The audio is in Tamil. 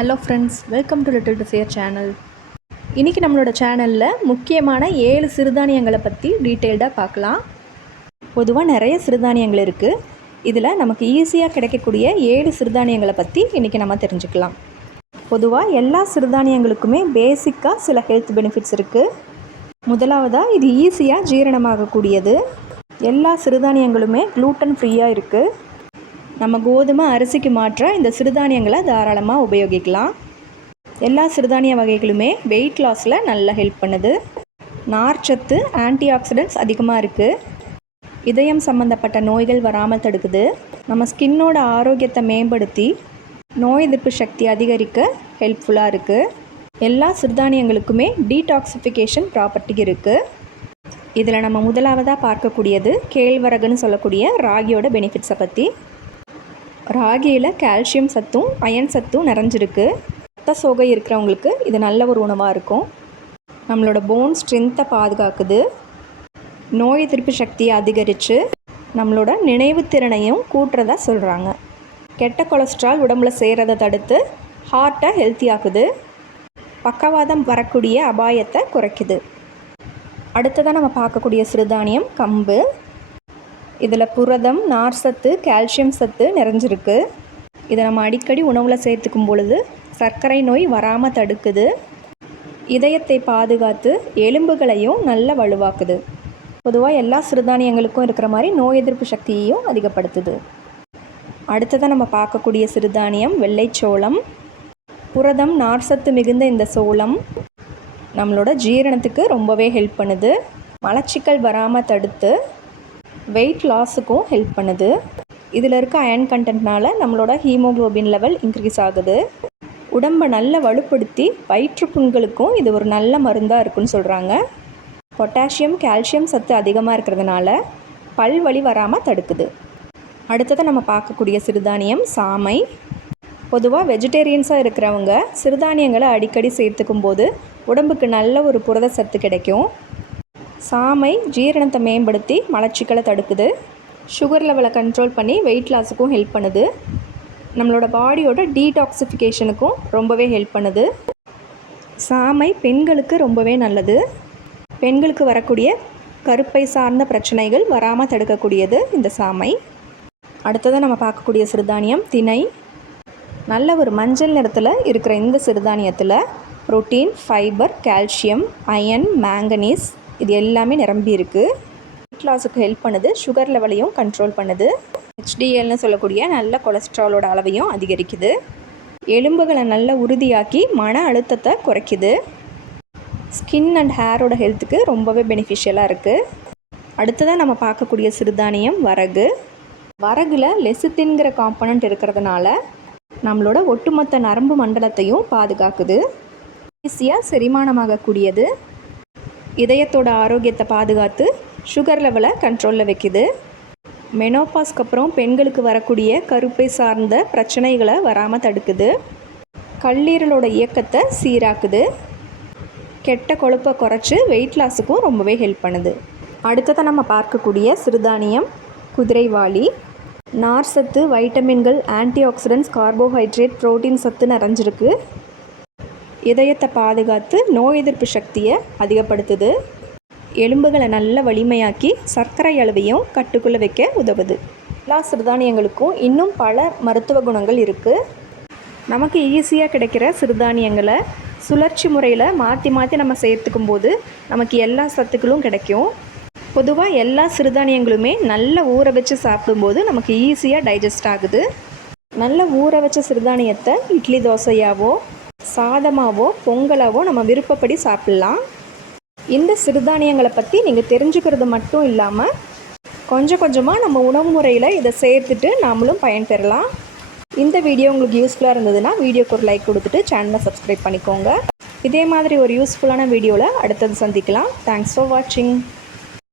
Hello friends, welcome to little to share channel. இன்றைக்கி நம்மளோட சேனலில் முக்கியமான 7 சிறுதானியங்களை பற்றி டீட்டெயில்டாக பார்க்கலாம். பொதுவாக நிறைய சிறுதானியங்கள் இருக்குது. இதில் நமக்கு ஈஸியாக கிடைக்கக்கூடிய 7 சிறுதானியங்களை பற்றி இன்றைக்கி நம்ம தெரிஞ்சுக்கலாம். பொதுவாக எல்லா சிறுதானியங்களுக்குமே பேசிக்காக சில ஹெல்த் பெனிஃபிட்ஸ் இருக்குது. முதலாவதாக இது ஈஸியாக ஜீரணமாகக்கூடியது. எல்லா சிறுதானியங்களுமே க்ளூட்டன் ஃப்ரீயாக இருக்குது. நம்ம கோதுமை அரிசிக்கு மாற்ற இந்த சிறுதானியங்களை தாராளமாக உபயோகிக்கலாம். எல்லா சிறுதானிய வகைகளுமே வெயிட் லாஸில் நல்லா ஹெல்ப் பண்ணுது. நார்ச்சத்து, ஆன்டி ஆக்சிடென்ட்ஸ் அதிகமாக இருக்குது. இதயம் சம்மந்தப்பட்ட நோய்கள் வராமல் தடுக்குது. நம்ம ஸ்கின்னோட ஆரோக்கியத்தை மேம்படுத்தி நோய் எதிர்ப்பு சக்தி அதிகரிக்க ஹெல்ப்ஃபுல்லாக இருக்குது. எல்லா சிறுதானியங்களுக்குமே டீடாக்சிஃபிகேஷன் ப்ராப்பர்ட்டி இருக்குது. இதில் நம்ம முதலாவதாக பார்க்கக்கூடியது கேழ்வரகுன்னு சொல்லக்கூடிய ராகியோட பெனிஃபிட்ஸை பற்றி. ராகியில் கால்சியம் சத்தும் அயன் சத்தும் நிறைஞ்சிருக்கு. ரத்த சோகை இருக்கிறவங்களுக்கு இது நல்ல ஒரு உணவாக இருக்கும். நம்மளோட போன் ஸ்ட்ரென்த்தை பாதுகாக்குது. நோய் எதிர்ப்பு சக்தியை அதிகரித்து நம்மளோட நினைவு திறனையும் கூட்டுறதா சொல்கிறாங்க. கெட்ட கொலஸ்ட்ரால் உடம்புல சேர்றதை தடுத்து ஹார்ட்டை ஹெல்த்தியாக்குது. பக்கவாதம் வரக்கூடிய அபாயத்தை குறைக்குது. அடுத்ததாக நம்ம பார்க்கக்கூடிய சிறுதானியம் கம்பு. இதில் புரதம், நார் சத்து, கால்சியம் சத்து நிறைஞ்சிருக்கு. இதை நம்ம அடிக்கடி உணவில் சேர்த்துக்கும் பொழுது சர்க்கரை நோய் வராமல் தடுக்குது. இதயத்தை பாதுகாத்து எலும்புகளையும் நல்ல வலுவாக்குது. பொதுவாக எல்லா சிறுதானியங்களுக்கும் இருக்கிற மாதிரி நோய் எதிர்ப்பு சக்தியையும் அதிகப்படுத்துது. அடுத்ததாக நம்ம பார்க்கக்கூடிய சிறுதானியம் வெள்ளைச்சோளம். புரதம், நார் சத்து மிகுந்த இந்த சோளம் நம்மளோட ஜீரணத்துக்கு ரொம்பவே ஹெல்ப் பண்ணுது. மலச்சிக்கல் வராமல் தடுத்து வெயிட் லாஸுக்கும் ஹெல்ப் பண்ணுது. இதில் இருக்க அயன் கண்டென்ட்னால நம்மளோட ஹீமோக்ளோபின் லெவல் இன்க்ரீஸ் ஆகுது. உடம்பை நல்ல வலுப்படுத்தி வயிற்றுப்புண்களுக்கும் இது ஒரு நல்ல மருந்தாக இருக்குன்னு சொல்கிறாங்க. பொட்டாசியம், கால்சியம் சத்து அதிகமாக இருக்கிறதுனால பல் வலி வராமல் தடுக்குது. அடுத்ததாக நம்ம பார்க்கக்கூடிய சிறுதானியம் சாமை. பொதுவாக வெஜிடேரியன்ஸாக இருக்கிறவங்க சிறுதானியங்களை அடிக்கடி சேர்த்துக்கும் போது உடம்புக்கு நல்ல ஒரு புரத சத்து கிடைக்கும். சாமை ஜீரணத்தை மேம்படுத்தி மலச்சிக்கலை தடுக்குது. சுகர் லெவலை கண்ட்ரோல் பண்ணி வெயிட் லாஸுக்கும் ஹெல்ப் பண்ணுது. நம்மளோட பாடியோட டீடாக்சிஃபிகேஷனுக்கும் ரொம்பவே ஹெல்ப் பண்ணுது. சாமை பெண்களுக்கு ரொம்பவே நல்லது. பெண்களுக்கு வரக்கூடிய கருப்பை சார்ந்த பிரச்சனைகள் வராமல் தடுக்கக்கூடியது இந்த சாமை. அடுத்ததாக நம்ம பார்க்கக்கூடிய சிறுதானியம் திணை. நல்ல ஒரு மஞ்சள் நிறத்தில் இருக்கிற இந்த சிறுதானியத்தில் protein, fibre, calcium, iron, manganese இது எல்லாமே நிரம்பி இருக்குது. வெயிட் லாஸுக்கு ஹெல்ப் பண்ணுது. சுகர் லெவலையும் கண்ட்ரோல் பண்ணுது. HDLன்னு சொல்லக்கூடிய நல்ல கொலஸ்ட்ராலோட அளவையும் அதிகரிக்குது. எலும்புகளை நல்ல உறுதியாக்கி மன அழுத்தத்தை குறைக்குது. ஸ்கின் அண்ட் ஹேரோட ஹெல்த்துக்கு ரொம்பவே பெனிஃபிஷியலாக இருக்குது. அடுத்ததாக நம்ம பார்க்கக்கூடிய சிறுதானியம் வரகு. வரகுல லெசித்தின்கிற காம்பனண்ட் இருக்கிறதுனால நம்மளோட ஒட்டுமொத்த நரம்பு மண்டலத்தையும் பாதுகாக்குது. ஈஸியாக செரிமானமாகக்கூடியது. இதயத்தோட ஆரோக்கியத்தை பாதுகாத்து சுகர் லெவலை கண்ட்ரோலில் வைக்குது. மெனோபாஸ்க்கு அப்புறம் பெண்களுக்கு வரக்கூடிய கருப்பை சார்ந்த பிரச்சனைகளை வராமல் தடுக்குது. கல்லீரலோட இயக்கத்தை சீராக்குது. கெட்ட கொழுப்பை குறைச்சி வெயிட் லாஸுக்கும் ரொம்பவே ஹெல்ப் பண்ணுது. அடுத்ததாக நம்ம பார்க்கக்கூடிய சிறுதானியம் குதிரைவாலி. நார் சத்து, வைட்டமின்கள், ஆன்டி ஆக்சிடென்ட்ஸ், கார்போஹைட்ரேட், புரோட்டீன் சத்து நிறைஞ்சிருக்கு. இதயத்தை பாதுகாத்து நோய் எதிர்ப்பு சக்தியை அதிகப்படுத்துது. எலும்புகளை நல்ல வலிமையாக்கி சர்க்கரை அளவையும் கட்டுக்குள்ளே வைக்க உதவுது. எல்லா சிறுதானியங்களுக்கும் இன்னும் பல மருத்துவ குணங்கள் இருக்குது. நமக்கு ஈஸியாக கிடைக்கிற சிறுதானியங்களை சுழற்சி முறையில் மாற்றி மாற்றி நம்ம சேர்த்துக்கும் போது நமக்கு எல்லா சத்துக்களும் கிடைக்கும். பொதுவாக எல்லா சிறுதானியங்களுமே நல்ல ஊற வச்சு சாப்பிடும்போது நமக்கு ஈஸியாக டைஜஸ்ட் ஆகுது. நல்ல ஊற வச்ச சிறுதானியத்தை இட்லி தோசையாவோ சாதமாவோ பொங்கலாவோ நம்ம விருப்பப்படி சாப்பிட்லாம். இந்த சிறுதானியங்களை பற்றி நீங்கள் தெரிஞ்சுக்கிறது மட்டும் இல்லாமல் கொஞ்சம் கொஞ்சமாக நம்ம உணவு முறையில் இதை சேர்த்துட்டு நாமளும் பயன்பெறலாம். இந்த வீடியோ உங்களுக்கு யூஸ்ஃபுல்லாக இருந்ததுன்னா வீடியோக்கு ஒரு லைக் கொடுத்துட்டு சேனலை சப்ஸ்கிரைப் பண்ணிக்கோங்க. இதே மாதிரி ஒரு யூஸ்ஃபுல்லான வீடியோவில் அடுத்தது சந்திக்கலாம். தேங்க்ஸ் ஃபார் வாட்சிங்.